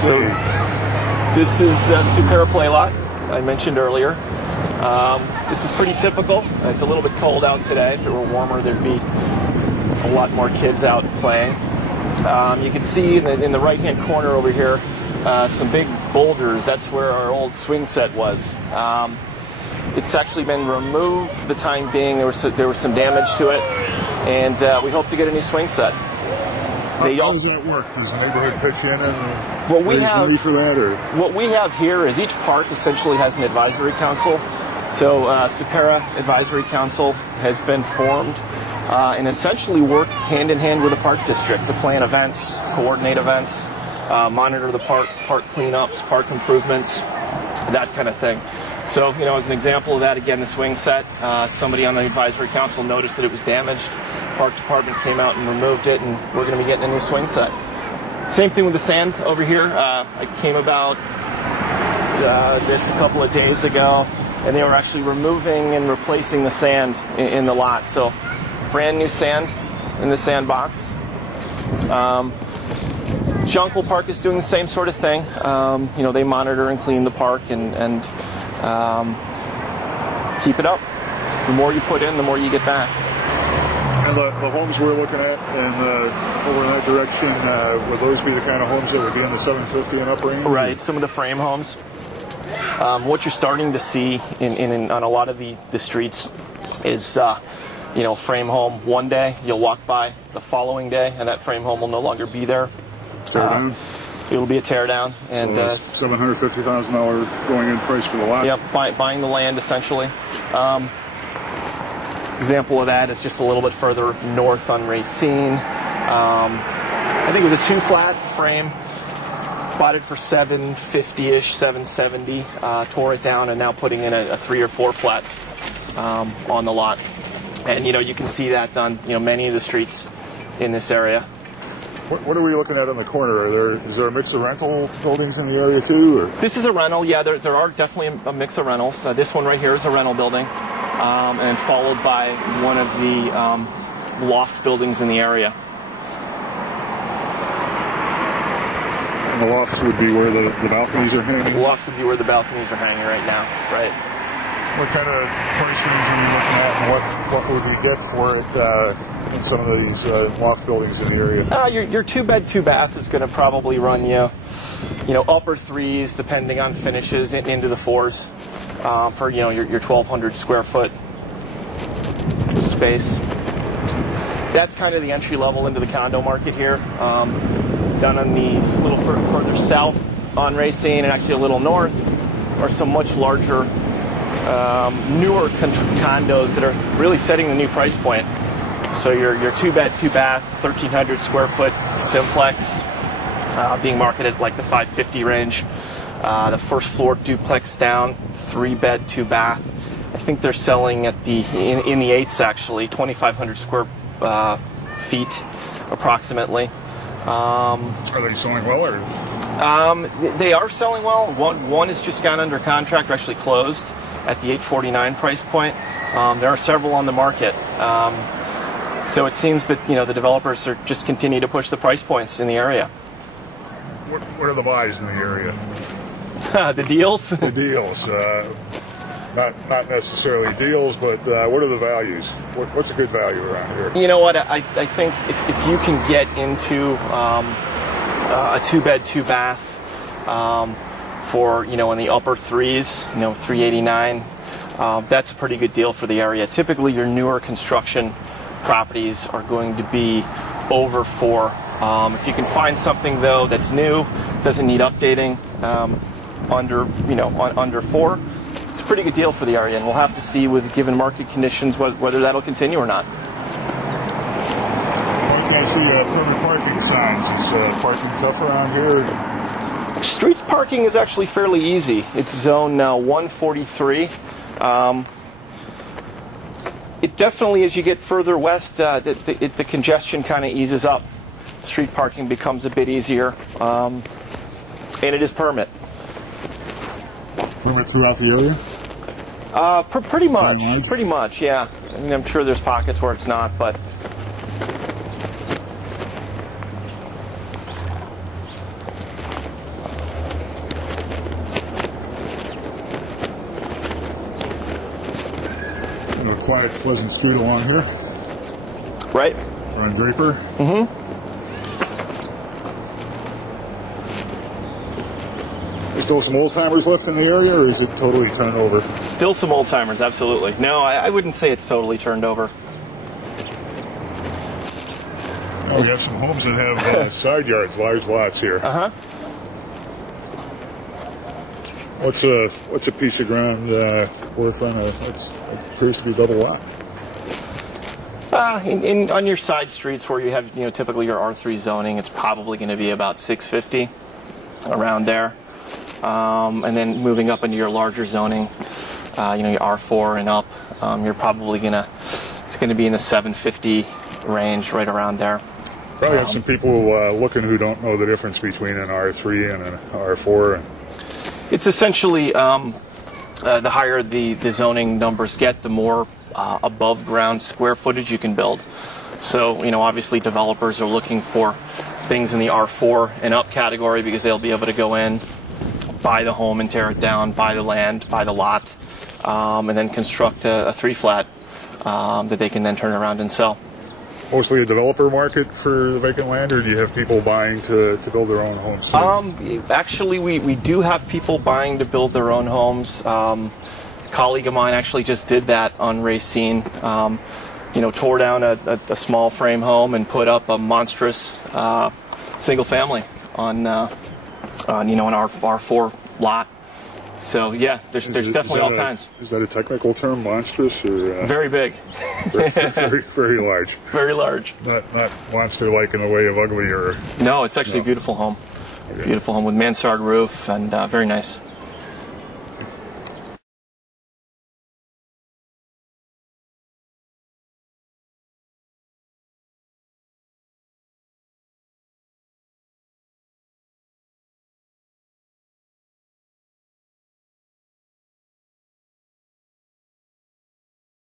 So this is Supera Play Lot, I mentioned earlier. This is pretty typical. It's a little bit cold out today. If it were warmer, there'd be a lot more kids out playing. You can see in the right-hand corner over here some big boulders. That's where our old swing set was. It's actually been removed for the time being. There was some damage to it, and we hope to get a new swing set. How does that work? Does the neighborhood pitch in and raise money for that? Or? What we have here is each park essentially has an advisory council. So Supera Advisory Council has been formed and essentially work hand in hand with the park district to plan events, coordinate events, monitor the park cleanups, park improvements, that kind of thing. So, you know, as an example of that, again, the swing set, somebody on the advisory council noticed that it was damaged. Park department came out and removed it, and we're going to be getting a new swing set. Same thing with the sand over here. I came about this a couple of days ago, and they were actually removing and replacing the sand in the lot. So, brand new sand in the sandbox. Jonquil Park is doing the same sort of thing. You know, they monitor and clean the park and keep it up. The more you put in, the more you get back. And the homes we're looking at over in that direction, would those be the kind of homes that would be in the 750 and up range? Right, some of the frame homes. What you're starting to see on a lot of the streets is, you know, frame home one day, you'll walk by the following day, and that frame home will no longer be there. Tear down? It'll be a tear down. And so $750,000 going in price for the lot? Yep, buying the land essentially. Example of that is just a little bit further north on Racine. I think it was a 2-flat frame. Bought it for $750-ish, $770. Tore it down and now putting in a 3 or 4 flat on the lot. And you know, you can see that on many of the streets in this area. What are we looking at on the corner? Is there a mix of rental buildings in the area too? Or? This is a rental, yeah. There are definitely a mix of rentals. This one right here is a rental building, and followed by one of the loft buildings in the area. And the lofts would be where the balconies are hanging? The lofts would be where the balconies are hanging right now, right. What kind of price range are you looking at, and what would we get for it in some of these loft buildings in the area? Your 2-bed, 2-bath is going to probably run you upper 3s, depending on finishes, into the 4s for your 1,200 square foot space. That's kind of the entry level into the condo market here. Down on the little further south on Racine, and actually a little north, are some much larger, newer condos that are really setting the new price point. So your 2-bed, 2-bath, 1,300 square foot simplex, being marketed like the 550 range. The first floor duplex down, 3-bed, 2-bath. I think they're selling at in the 8s actually, 2,500 square feet approximately. Are they selling well, or? They are selling well. One has just gone under contract, or actually closed at the $849 price point. There are several on the market. So it seems that the developers are just continue to push the price points in the area. What are the buys in the area? The deals? The deals. Not necessarily deals, but what are the values? What's a good value around here? You know what? I think if you can get into a 2-bed, 2-bath for in the upper 3s, $389, that's a pretty good deal for the area. Typically, your newer construction properties are going to be over $4. If you can find something though that's new, doesn't need updating, under $4, it's a pretty good deal for the area, and we'll have to see with given market conditions whether that'll continue or not. Okay, so permit parking signs. Is parking tough around here? Streets parking is actually fairly easy. It's zone 143. It definitely, as you get further west, the congestion kind of eases up. Street parking becomes a bit easier, and it is permit. Permit throughout the area? Pretty much, yeah. I mean, I'm sure there's pockets where it's not, but quiet, pleasant street along here. Right. We're on Draper. Mm-hmm. There's still some old timers left in the area, or is it totally turned over? Still some old timers, absolutely. No, I wouldn't say it's totally turned over. Oh, we have some homes that have side yards, large lots here. Uh-huh. What's a piece of ground worth on it appears to be double lot? On your side streets where you have typically your R3 zoning, it's probably going to be about $650, around there. And then moving up into your larger zoning, your R4 and up, you're probably it's going to be in the $750 range, right around there. Probably have some people looking who don't know the difference between an R3 and an R4. It's essentially the higher the zoning numbers get, the more above ground square footage you can build. So, obviously developers are looking for things in the R4 and up category because they'll be able to go in, buy the home and tear it down, buy the land, buy the lot, and then construct a 3-flat that they can then turn around and sell. Mostly a developer market for the vacant land, or do you have people buying to build their own homes too? Actually, we do have people buying to build their own homes. A colleague of mine actually just did that on Racine. Tore down a small frame home and put up a monstrous single family on an R4 lot. So yeah, there's definitely all kinds. Is that a technical term, monstrous, or very big? very, very large. Very large. Not monster-like in the way of ugly, or no. It's actually a beautiful home. Okay. Beautiful home with mansard roof and very nice.